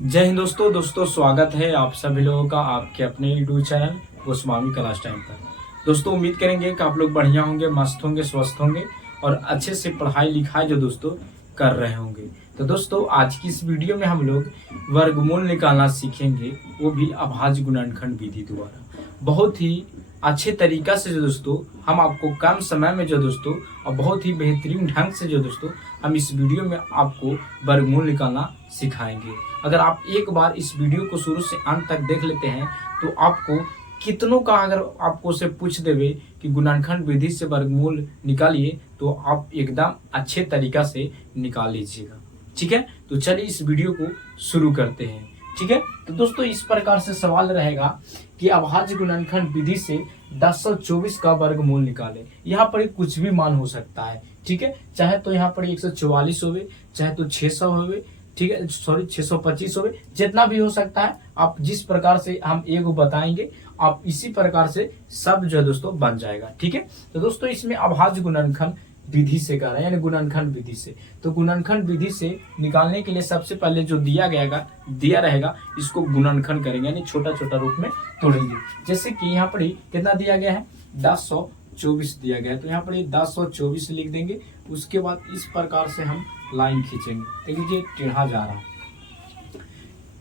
जय हिंद दोस्तों स्वागत है आप सभी लोगों का आपके अपने YouTube channel Goswami class time पर। दोस्तों उम्मीद करेंगे कि आप लोग बढ़िया होंगे, मस्त होंगे, स्वस्थ होंगे और अच्छे से पढ़ाई लिखाई जो दोस्तों कर रहे होंगे। तो दोस्तों आज की इस वीडियो में हम लोग वर्गमूल निकालना सीखेंगे, वो भी अभाज्य गुणनखंड विधि द्वारा। बहुत ही अच्छे तरीका से जो दोस्तों हम आपको कम समय में जो दोस्तों और बहुत ही बेहतरीन ढंग से जो दोस्तों हम इस वीडियो में आपको वर्गमूल निकालना सिखाएंगे। अगर आप एक बार इस वीडियो को शुरू से अंत तक देख लेते हैं तो आपको कितनों का अगर आपको से पूछ देवे कि गुणनखंड विधि से वर्गमूल निकालिए तो आप एकदम अच्छे तरीका से निकाल लीजिएगा। ठीक है, तो चलिए इस वीडियो को शुरू करते हैं। ठीक है, तो दोस्तों इस प्रकार से सवाल रहेगा कि अभाज्य गुणनखंड विधि से 1024 का वर्गमूल निकालें। यहाँ पर कुछ भी मान हो सकता है। ठीक है, चाहे तो यहाँ पर 144 होवे, चाहे तो 600 होवे, ठीक है, सॉरी 625 होवे, जितना भी हो सकता है। आप जिस प्रकार से हम एगो बताएंगे आप इसी प्रकार से सब जो दोस्तों बन जाएगा। ठीक है, तो दोस्तों इसमें अभाज्य गुणनखंड विधि से कर रहे हैं, यानी गुणनखंड विधि से। तो गुणनखंड विधि से निकालने के लिए सबसे पहले जो दिया रहेगा इसको गुणनखंड करेंगे, यानी छोटा छोटा रूप में तोड़ेंगे। जैसे कि यहाँ पर कितना दिया गया है, 1024 दिया गया है, तो यहाँ पर 1024 लिख देंगे। उसके बाद इस प्रकार से हम लाइन खींचेंगे। देखिए टेढ़ा जा रहा है,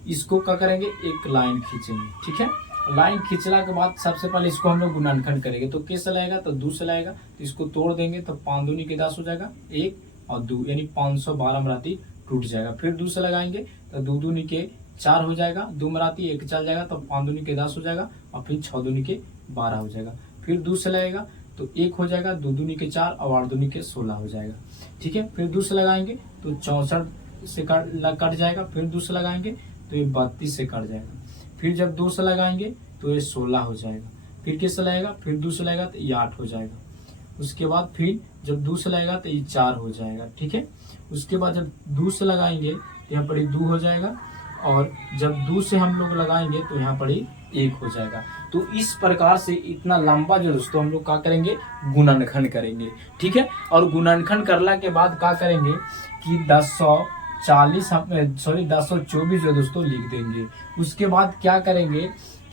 इसको क्या करेंगे, एक लाइन खींचेंगे। ठीक है, लाइन खींचला के बाद सबसे पहले इसको हम लोग गुणनखंड करेंगे। तो कैसे लाएगा, तो 2 से लाएगा, तो इसको तोड़ देंगे तो 5 दूनी के 10 हो जाएगा, 1 और 2 यानी 512 मराती टूट जाएगा। फिर 2 से लगाएंगे तो 2 दूनी के 4 हो जाएगा, 2 मराती 1 चल जाएगा तो 5 दूनी के 10 हो जाएगा और फिर 6 दूनी के 12 हो जाएगा। फिर 2 से लगाएगा तो 1 हो जाएगा, 2 दूनी के 4 और 8 दूनी के 16 हो जाएगा। ठीक है, फिर 2 से लगाएंगे तो 64 से कट जाएगा। फिर 2 से लगाएंगे तो ये 32 से कट जाएगा। फिर जब 2 से लगाएंगे तो ये 16 हो जाएगा। फिर किससे लगाएगा, फिर 2 से लगाएगा तो ये 8 हो जाएगा। उसके बाद फिर जब 2 से लगाएगा तो ये 4 हो जाएगा। ठीक है, उसके बाद जब 2 से लगाएंगे तो यहाँ पर ये 2 हो जाएगा और जब 2 से हम लोग लगाएंगे तो यहाँ पर 1 हो जाएगा। तो इस प्रकार से इतना लंबा जो दोस्तों हम लोग क्या करेंगे, गुणनखंड करेंगे। ठीक है, और गुणनखंड करला के बाद क्या करेंगे कि 1024 जो दोस्तों लिख देंगे। उसके बाद क्या करेंगे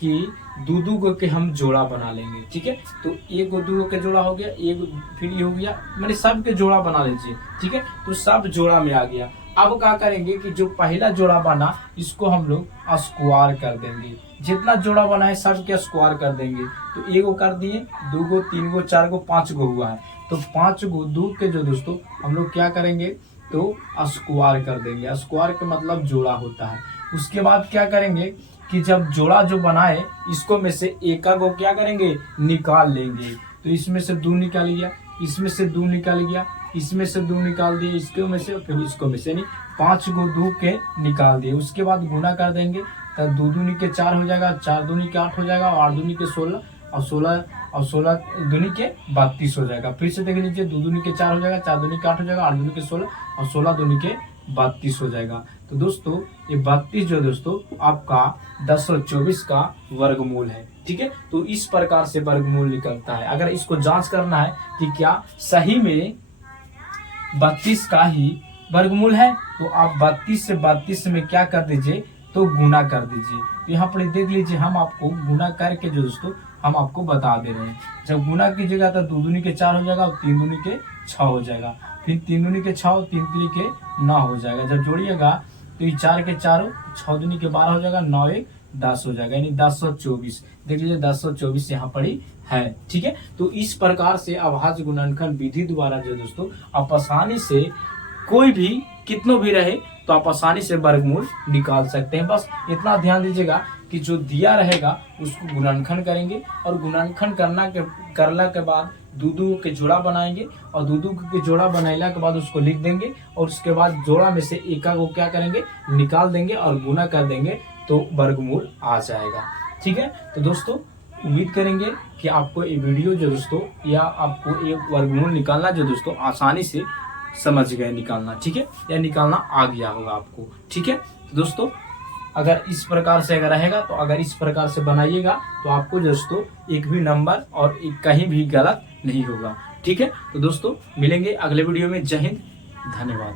कि दो गो के हम जोड़ा बना लेंगे। ठीक है, तो एक गो 2 के जोड़ा हो गया, एक फिर ये हो गया, मैंने सब के जोड़ा बना लीजिए। ठीक है, तो सब जोड़ा में आ गया। अब क्या करेंगे कि जो पहला जोड़ा बना इसको हम लोग स्क्वायर कर देंगे। जितना जोड़ा बना है सब के स्क्वायर कर देंगे। तो एगो कर दिए, 2 गो, 3 गो, 4 गो, 5 गो हुआ है। तो 5 गो 2 के जो दोस्तों हम लोग क्या करेंगे, तो स्क्वायर कर देंगे। स्क्वायर का मतलब जोड़ा होता है। उसके बाद क्या करेंगे कि जब जोड़ा जो बनाए इसको में से एक को क्या करेंगे, निकाल लेंगे। तो इसमें से 2 निकाल गया, इसमें से 2 निकाल गया, इसमें से 2 निकाल दिए, इसको में से, फिर इसको में से, यानी 5 गो 2 के निकाल दिए। उसके बाद गुना कर देंगे तो 2 दूनी के 4 हो जाएगा, 4 दूनी के 8 हो जाएगा और 8 दूनी के 16 और 16 दूनी के 32 हो जाएगा। फिर से देख लीजिए, 2 दूनी के 4 हो जाएगा, 4 दूनी के 8 हो जाएगा, 8 दूनी के 16 और 16 दूनी के 32 हो जाएगा। तो दोस्तों ये 32 जो दोस्तों आपका 1024 का वर्गमूल है। ठीक है, तो इस प्रकार से वर्गमूल निकलता है। अगर इसको जांच करना है कि क्या सही में 32 का ही वर्गमूल है तो आप 32 से 32 में क्या कर दीजिए, तो गुना कर दीजिए। तो यहाँ पर देख लीजिए, हम आपको गुना करके जो दोस्तों हम आपको बता दे रहे हैं। जब गुना कीजिएगा तो 2 दूनी के 4 हो जाएगा और 3 दूनी के 6 हो जाएगा। फिर 3 दूनी के 6, 3 दूनी के 9 हो जाएगा। जब जोड़िएगा तो ये 4 के 4, 6 दूनी के 12 हो जाएगा, 9 1 10 हो जाएगा, यानी 1024। देख लीजिए 1024 यहाँ पर ही है। ठीक है, तो इस प्रकार से अभाज्य गुणनखंड विधि द्वारा जो दोस्तों आप आसानी से कोई भी कितनों भी रहे तो आप आसानी से वर्गमूल निकाल सकते हैं। बस इतना ध्यान दीजिएगा कि जो दिया रहेगा उसको गुणनखंड करेंगे और गुणनखंड करला के बाद 2 के जोड़ा बनाएंगे और 2 के जोड़ा बनाने के बाद उसको लिख देंगे और उसके बाद जोड़ा में से एक को क्या करेंगे, निकाल देंगे और गुना कर देंगे तो वर्गमूल आ जाएगा। ठीक है, तो दोस्तों उम्मीद करेंगे कि आपको ये वीडियो जो दोस्तों या आपको ये वर्गमूल निकालना जो दोस्तों आसानी से समझ गए निकालना। ठीक है, या निकालना आ गया होगा आपको। ठीक है, तो दोस्तों अगर इस प्रकार से अगर रहेगा तो अगर इस प्रकार से बनाइएगा तो आपको दोस्तों एक भी नंबर और कहीं भी गलत नहीं होगा। ठीक है, तो दोस्तों मिलेंगे अगले वीडियो में। जय हिंद, धन्यवाद।